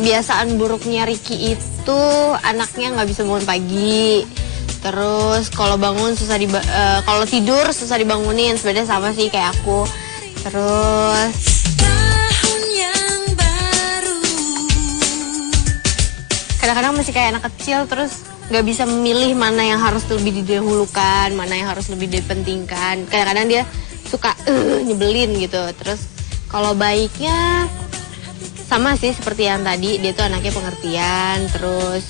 kebiasaan buruknya Ricky itu anaknya nggak bisa bangun pagi. Terus kalau bangun kalau tidur susah dibangunin. Sebenarnya sama sih kayak aku. Terus kadang-kadang masih kayak anak kecil, terus nggak bisa memilih mana yang harus lebih didahulukan, mana yang harus lebih dipentingkan. Kadang-kadang dia suka nyebelin gitu. Terus kalau baiknya sama sih seperti yang tadi, dia tuh anaknya pengertian, terus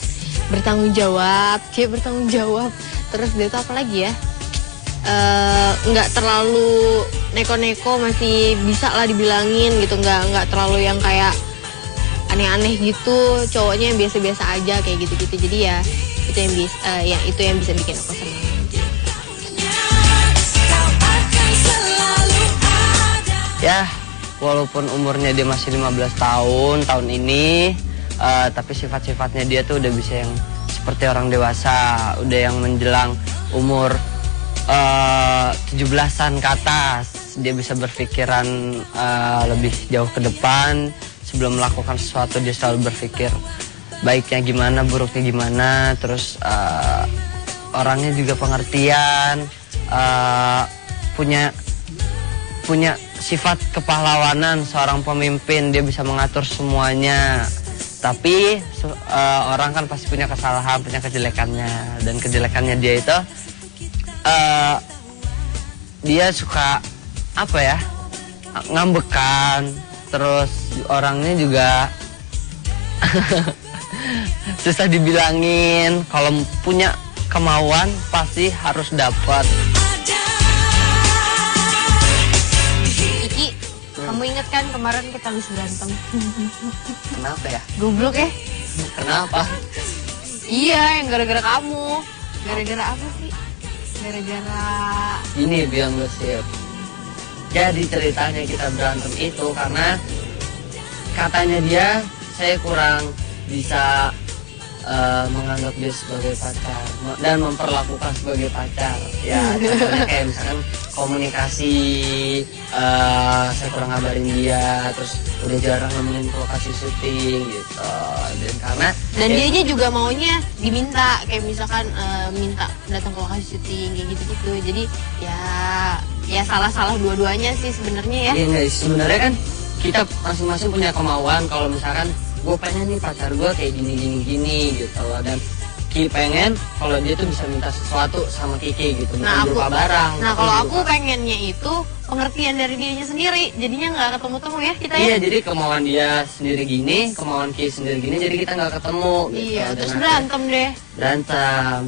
bertanggung jawab, terus dia tuh apa lagi ya, nggak terlalu neko-neko, masih bisa lah dibilangin gitu, nggak terlalu yang kayak aneh-aneh gitu, cowoknya yang biasa-biasa aja kayak gitu-gitu. Jadi ya itu yang bisa bikin aku senang. Ya, walaupun umurnya dia masih 15 tahun ini, tapi sifat-sifatnya dia tuh udah bisa yang seperti orang dewasa, udah yang menjelang umur 17-an ke atas. Dia bisa berpikiran lebih jauh ke depan. Sebelum melakukan sesuatu dia selalu berpikir baiknya gimana, buruknya gimana. Terus orangnya juga pengertian, punya sifat kepahlawanan seorang pemimpin. Dia bisa mengatur semuanya. Tapi orang kan pasti punya kesalahan, punya kejelekannya. Dan kejelekannya dia itu dia suka apa ya, ngambekan. Terus orangnya juga susah dibilangin. Kalau punya kemauan pasti harus dapat. Iki, kamu inget kan kemarin kita habis berantem? Kenapa ya? Goblok ya? Kenapa? Iya, yang gara-gara kamu. Gara-gara apa sih? Gara-gara Ini biang gosip. Jadi ceritanya kita berantem itu karena katanya dia, saya kurang bisa menganggap dia sebagai pacar dan memperlakukan sebagai pacar. Ya, contohnya kayak misalkan komunikasi, saya kurang ngabarin dia, terus udah jarang nemenin lokasi syuting gitu. Dan dianya juga maunya diminta, kayak misalkan minta datang ke lokasi syuting kayak gitu-gitu. Jadi ya salah-salah dua-duanya sih sebenarnya ya. Iya, sebenarnya kan kita masing-masing punya kemauan. Kalau misalkan gue pengen nih pacar gue kayak gini gitu loh, dan Ki pengen kalau dia tuh bisa minta sesuatu sama Kiki gitu, bukan berupa barang. Nah, kalau aku pengennya itu pengertian dari dirinya sendiri, jadinya nggak ketemu-temu ya kita ya. Iya, jadi kemauan dia sendiri gini, kemauan Ki sendiri gini, jadi kita nggak ketemu gitu. Iya, terus berantem deh.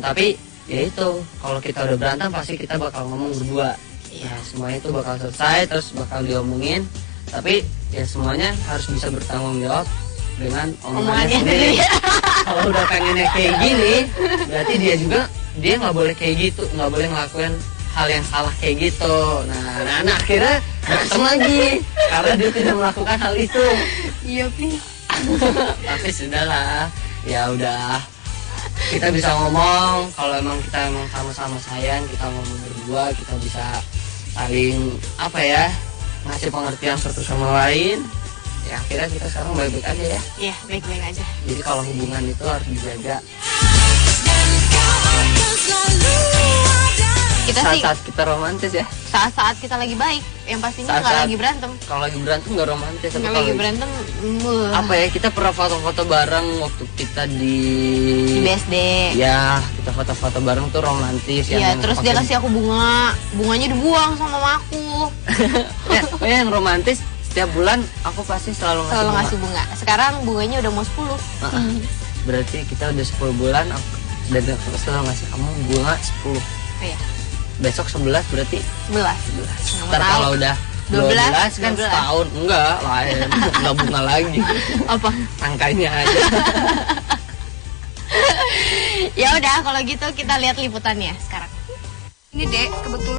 Tapi ya itu, kalau kita udah berantem pasti kita bakal ngomong berdua. Nah, semuanya itu bakal selesai, terus bakal diomongin. Tapi ya semuanya harus bisa bertanggung jawab dengan omongannya sendiri. Kalau udah pengennya kayak gini, berarti dia nggak boleh kayak gitu, nggak boleh ngelakuin hal yang salah kayak gitu. Nah akhirnya berantem lagi karena dia tidak melakukan hal itu. Iya, Pi. Tapi sudahlah, ya udah, kita bisa ngomong. Kalau emang kita sama-sama sayang, kita ngomong berdua, kita bisa saling apa ya, ngasih pengertian satu sama lain. Ya akhirnya kita sekarang baik-baik aja ya. Iya, baik-baik aja. Jadi kalau hubungan itu harus dijaga. Saat-saat kita romantis ya. Saat-saat kita lagi baik, yang pastinya nggak lagi berantem. Kalau lagi berantem nggak romantis. Nggak lagi berantem. Apa ya, kita pernah foto-foto bareng waktu kita di BSD. Ya, kita foto-foto bareng tuh romantis. Iya, terus dia kasih aku bunganya dibuang sama mamaku. Yang romantis, setiap bulan aku pasti selalu ngasih bunga. Sekarang bunganya udah mau 10. Berarti kita udah 10 bulan dan aku selalu ngasih kamu bunga 10. Iya. Besok 11 berarti 11. Ntar kalau udah 12 kan setahun. Enggak, lain. Enggak bunga lagi. Apa? Angkanya aja. Ya udah, kalau gitu kita lihat liputannya sekarang. Ini Dek, kebetulan